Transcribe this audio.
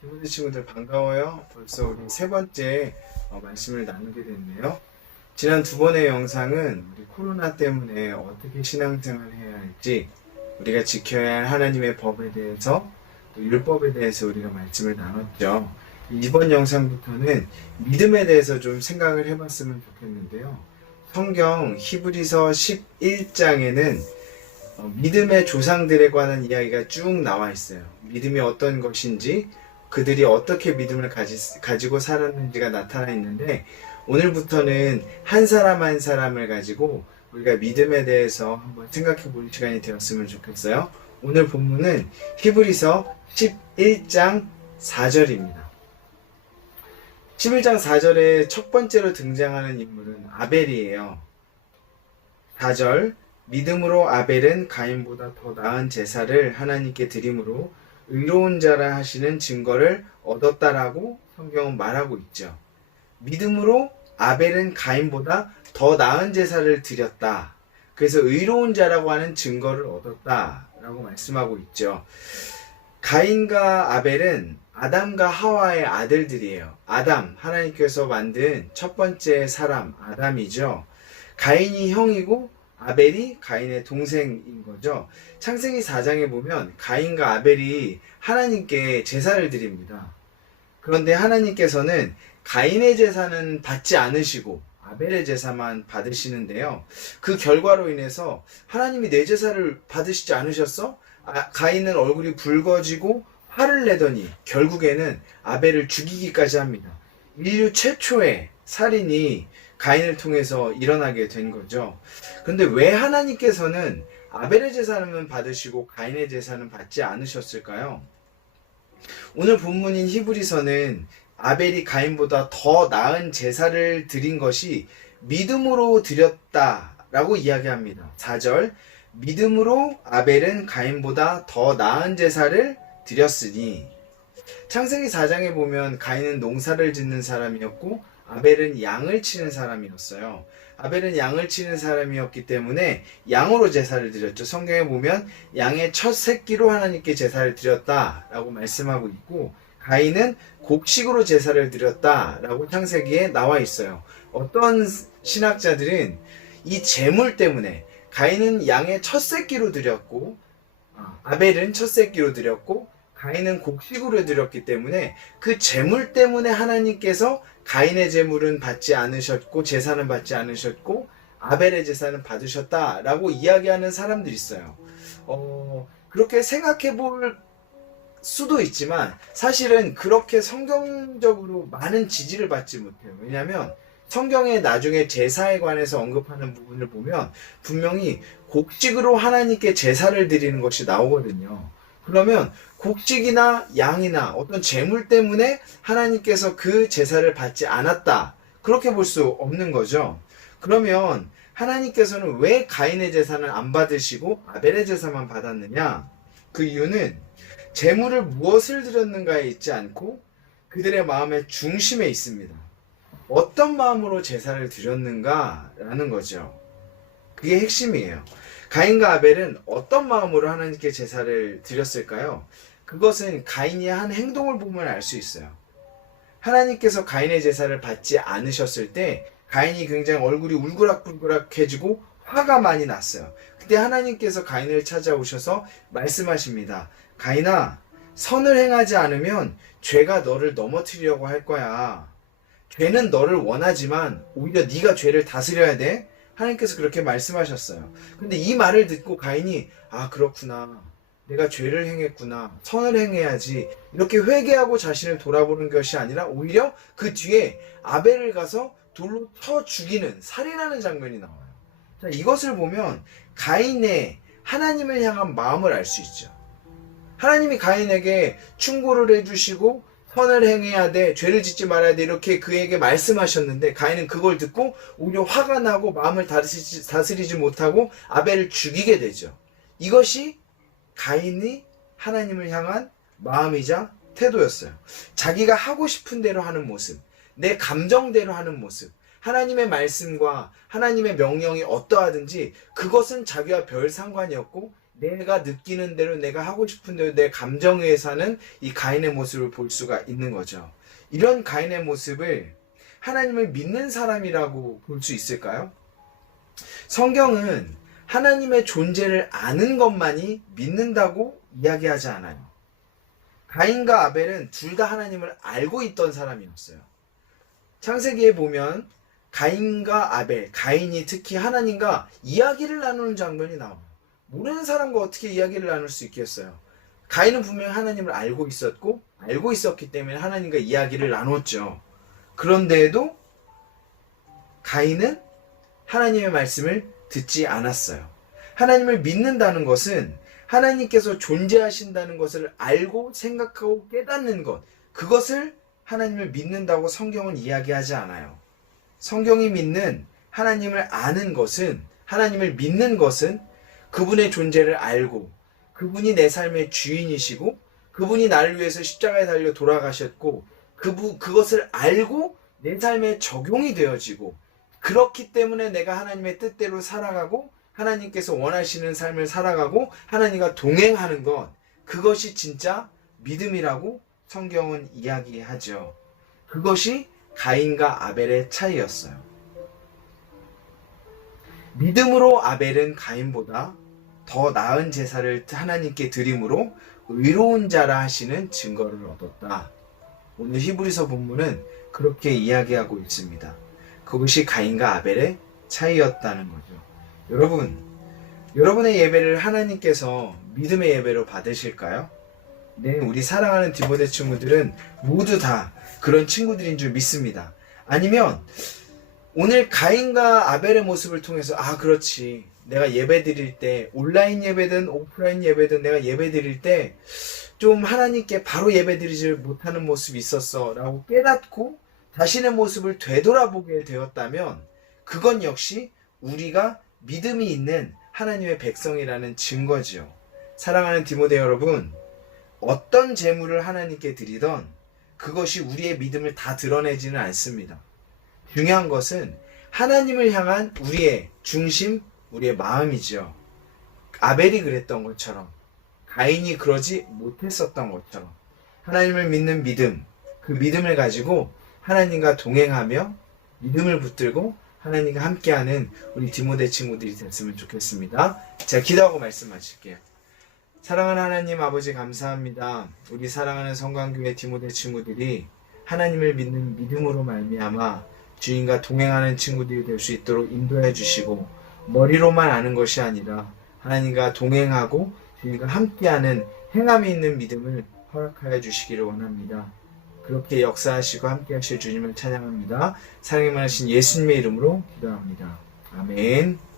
기본대 친구들 반가워요. 벌써 우리 세 번째 말씀을 나누게 됐네요. 지난 두 번의 영상은 우리 코로나 때문에 어떻게 신앙생활을 해야 할지, 우리가 지켜야 할 하나님의 법에 대해서, 또 율법에 대해서 우리가 말씀을 나눴죠. 이번 영상부터는 믿음에 대해서 좀 생각을 해봤으면 좋겠는데요. 성경 히브리서 11장에는 믿음의 조상들에 관한 이야기가 쭉 나와 있어요. 믿음이 어떤 것인지, 그들이 어떻게 믿음을 가지고 살았는지가 나타나 있는데, 오늘부터는 한 사람 한 사람을 가지고 우리가 믿음에 대해서 한번 생각해 볼 시간이 되었으면 좋겠어요. 오늘 본문은 히브리서 11장 4절입니다. 11장 4절에 첫 번째로 등장하는 인물은 아벨이에요. 4절, 믿음으로 아벨은 가인보다 더 나은 제사를 하나님께 드림으로 의로운 자라 하시는 증거를 얻었다라고 성경은 말하고 있죠. 믿음으로 아벨은 가인보다 더 나은 제사를 드렸다. 그래서 의로운 자라고 하는 증거를 얻었다라고 말씀하고 있죠. 가인과 아벨은 아담과 하와의 아들들이에요. 아담, 하나님께서 만든 첫 번째 사람 아담이죠. 가인이 형이고 아벨이 가인의 동생인 거죠. 창세기 4장에 보면 가인과 아벨이 하나님께 제사를 드립니다. 그런데 하나님께서는 가인의 제사는 받지 않으시고 아벨의 제사만 받으시는데요. 그 결과로 인해서 하나님이 내 제사를 받으시지 않으셨어? 가인은 얼굴이 붉어지고 화를 내더니 결국에는 아벨을 죽이기까지 합니다. 인류 최초의 살인이 가인을 통해서 일어나게 된 거죠. 그런데 왜 하나님께서는 아벨의 제사는 받으시고 가인의 제사는 받지 않으셨을까요? 오늘 본문인 히브리서는 아벨이 가인보다 더 나은 제사를 드린 것이 믿음으로 드렸다라고 이야기합니다. 4절, 믿음으로 아벨은 가인보다 더 나은 제사를 드렸으니. 창세기 4장에 보면 가인은 농사를 짓는 사람이었고 아벨은 양을 치는 사람이었어요. 아벨은 양을 치는 사람이었기 때문에 양으로 제사를 드렸죠. 성경에 보면 양의 첫 새끼로 하나님께 제사를 드렸다라고 말씀하고 있고, 가인은 곡식으로 제사를 드렸다라고 창세기에 나와 있어요. 어떤 신학자들은 이 제물 때문에 가인은 양의 첫 새끼로 드렸고 아벨은 첫 새끼로 드렸고 가인은 곡식으로 드렸기 때문에 그 제물 때문에 하나님께서 가인의 제물은 받지 않으셨고 제사는 받지 않으셨고 아벨의 제사는 받으셨다라고 이야기하는 사람들이 있어요. 그렇게 생각해 볼 수도 있지만 사실은 그렇게 성경적으로 많은 지지를 받지 못해요. 왜냐하면 성경에 나중에 제사에 관해서 언급하는 부분을 보면 분명히 곡식으로 하나님께 제사를 드리는 것이 나오거든요. 그러면 곡식이나 양이나 어떤 재물 때문에 하나님께서 그 제사를 받지 않았다, 그렇게 볼 수 없는 거죠. 그러면 하나님께서는 왜 가인의 제사는 안 받으시고 아벨의 제사만 받았느냐? 그 이유는 재물을 무엇을 드렸는가에 있지 않고 그들의 마음의 중심에 있습니다. 어떤 마음으로 제사를 드렸는가라는 거죠. 그게 핵심이에요. 가인과 아벨은 어떤 마음으로 하나님께 제사를 드렸을까요? 그것은 가인이 한 행동을 보면 알 수 있어요. 하나님께서 가인의 제사를 받지 않으셨을 때 가인이 굉장히 얼굴이 울그락불그락해지고 화가 많이 났어요. 그때 하나님께서 가인을 찾아오셔서 말씀하십니다. 가인아, 선을 행하지 않으면 죄가 너를 넘어뜨리려고 할 거야. 죄는 너를 원하지만 오히려 네가 죄를 다스려야 돼. 하나님께서 그렇게 말씀하셨어요. 근데 이 말을 듣고 가인이 그렇구나, 내가 죄를 행했구나, 선을 행해야지, 이렇게 회개하고 자신을 돌아보는 것이 아니라 오히려 그 뒤에 아벨을 가서 돌로 쳐 죽이는, 살인하는 장면이 나와요. 자, 이것을 보면 가인의 하나님을 향한 마음을 알 수 있죠. 하나님이 가인에게 충고를 해주시고 선을 행해야 돼, 죄를 짓지 말아야 돼, 이렇게 그에게 말씀하셨는데 가인은 그걸 듣고 오히려 화가 나고 마음을 다스리지 못하고 아벨을 죽이게 되죠. 이것이 가인이 하나님을 향한 마음이자 태도였어요. 자기가 하고 싶은 대로 하는 모습, 내 감정대로 하는 모습, 하나님의 말씀과 하나님의 명령이 어떠하든지 그것은 자기와 별 상관이 없고 내가 느끼는 대로, 내가 하고 싶은 대로 내 감정에 의해 사는 이 가인의 모습을 볼 수가 있는 거죠. 이런 가인의 모습을 하나님을 믿는 사람이라고 볼 수 있을까요? 성경은 하나님의 존재를 아는 것만이 믿는다고 이야기하지 않아요. 가인과 아벨은 둘 다 하나님을 알고 있던 사람이었어요. 창세기에 보면 가인과 아벨, 가인이 특히 하나님과 이야기를 나누는 장면이 나와요. 모르는 사람과 어떻게 이야기를 나눌 수 있겠어요? 가인은 분명히 하나님을 알고 있었고, 알고 있었기 때문에 하나님과 이야기를 나눴죠. 그런데도 가인은 하나님의 말씀을 듣지 않았어요. 하나님을 믿는다는 것은 하나님께서 존재하신다는 것을 알고 생각하고 깨닫는 것, 그것을 하나님을 믿는다고 성경은 이야기하지 않아요. 성경이 믿는 하나님을 아는 것은, 하나님을 믿는 것은 그분의 존재를 알고, 그분이 내 삶의 주인이시고, 그분이 나를 위해서 십자가에 달려 돌아가셨고, 그것을 알고 내 삶에 적용이 되어지고, 그렇기 때문에 내가 하나님의 뜻대로 살아가고, 하나님께서 원하시는 삶을 살아가고, 하나님과 동행하는 것, 그것이 진짜 믿음이라고 성경은 이야기하죠. 그것이 가인과 아벨의 차이였어요. 믿음으로 아벨은 가인보다 더 나은 제사를 하나님께 드림으로 의로운 자라 하시는 증거를 얻었다. 오늘 히브리서 본문은 그렇게 이야기하고 있습니다. 그것이 가인과 아벨의 차이였다는 거죠. 여러분의 예배를 하나님께서 믿음의 예배로 받으실까요? 네, 우리 사랑하는 디모데 친구들은 모두 다 그런 친구들인 줄 믿습니다. 아니면 오늘 가인과 아벨의 모습을 통해서, 아, 그렇지, 내가 예배 드릴 때, 온라인 예배든 오프라인 예배든 내가 예배 드릴 때 좀 하나님께 바로 예배 드리지 못하는 모습이 있었어 라고 깨닫고 자신의 모습을 되돌아보게 되었다면, 그건 역시 우리가 믿음이 있는 하나님의 백성이라는 증거지요. 사랑하는 디모데 여러분, 어떤 제물을 하나님께 드리던 그것이 우리의 믿음을 다 드러내지는 않습니다. 중요한 것은 하나님을 향한 우리의 중심, 우리의 마음이죠. 아벨이 그랬던 것처럼, 가인이 그러지 못했었던 것처럼, 하나님을 믿는 믿음, 그 믿음을 가지고 하나님과 동행하며 믿음을 붙들고 하나님과 함께하는 우리 디모데 친구들이 됐으면 좋겠습니다. 제가 기도하고 말씀 마칠게요. 사랑하는 하나님 아버지, 감사합니다. 우리 사랑하는 성강교회 디모데 친구들이 하나님을 믿는 믿음으로 말미암아 주인과 동행하는 친구들이 될 수 있도록 인도해 주시고, 머리로만 아는 것이 아니라 하나님과 동행하고 주인과 함께하는 행함이 있는 믿음을 허락하여 주시기를 원합니다. 그렇게 역사하시고 함께하실 주님을 찬양합니다. 사랑이 많으신 예수님의 이름으로 기도합니다. 아멘.